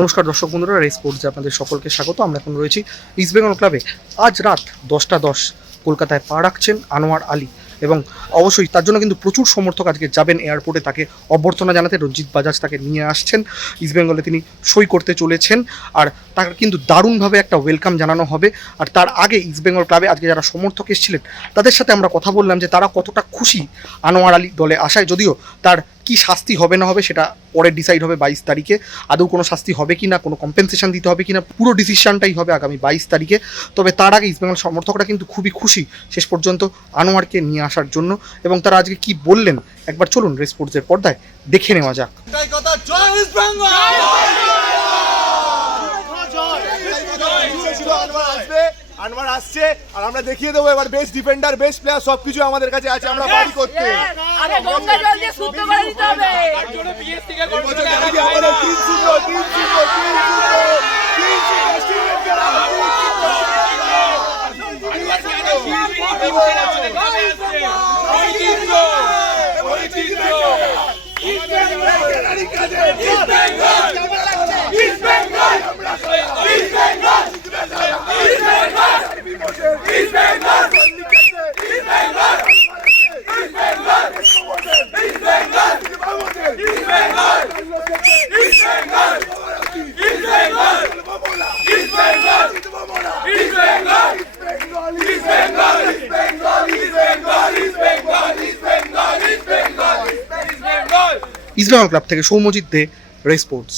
নমস্কার দর্শক বন্ধুরা, রেস স্পোর্টসে আপনাদের সকলকে স্বাগত। আমরা এখন রয়েছি ইস্টবেঙ্গল ক্লাবে আজ রাত দশটা দশ কলকাতায় পা রাখছেন আনোয়ার আলী এবং অবশ্যই তার জন্য কিন্তু প্রচুর সমর্থক আজকে যাবেন এয়ারপোর্টে। তাকে অভ্যর্থনা জানাতে রঞ্জিত বাজাজ তাকে নিয়ে আসছেন। ইস্টবেঙ্গলে তিনি সই করতে চলেছেন আর তাকে কিন্তু দারুণভাবে একটা ওয়েলকাম জানানো হবে। আর তার আগে ইস্টবেঙ্গল ক্লাবে আজকে যারা সমর্থক এসেছিলেন, তাদের সাথে আমরা কথা বললাম যে তারা কতটা খুশি আনোয়ার আলী দলে আসায়। যদিও তার কি শাস্তি হবে না হবে সেটা পরে ডিসাইড হবে বাইশ তারিখে। আদৌ কোনো শাস্তি হবে কি না, কোনো কম্পেনসেশন দিতে হবে কি না, পুরো ডিসিশনটাই হবে আগামী বাইশ তারিখে। তবে তার আগে ইস্টবেঙ্গল সমর্থকরা কিন্তু খুবই খুশি শেষ পর্যন্ত আনোয়ারকে নিয়ে আসার জন্য এবং তারা আজকে কি বললেন? একবার চলুন রেসপোর্টসের পর্দায় দেখে নেওয়া যাক। কথা আনোয়ার আসছে আর আমরা দেখিয়ে দেবো এবার বেস্ট ডিফেন্ডার বেস্ট প্লেয়ার সবকিছু আমাদের কাছে আছে আমরা বাড়ি করতে। আরে গঙ্গা জল দিয়ে শুদ্ধ করে দিতে হবে। ইস্টবেঙ্গল ক্লাব থেকে সৌম্যজিৎ দে রেসপোর্টস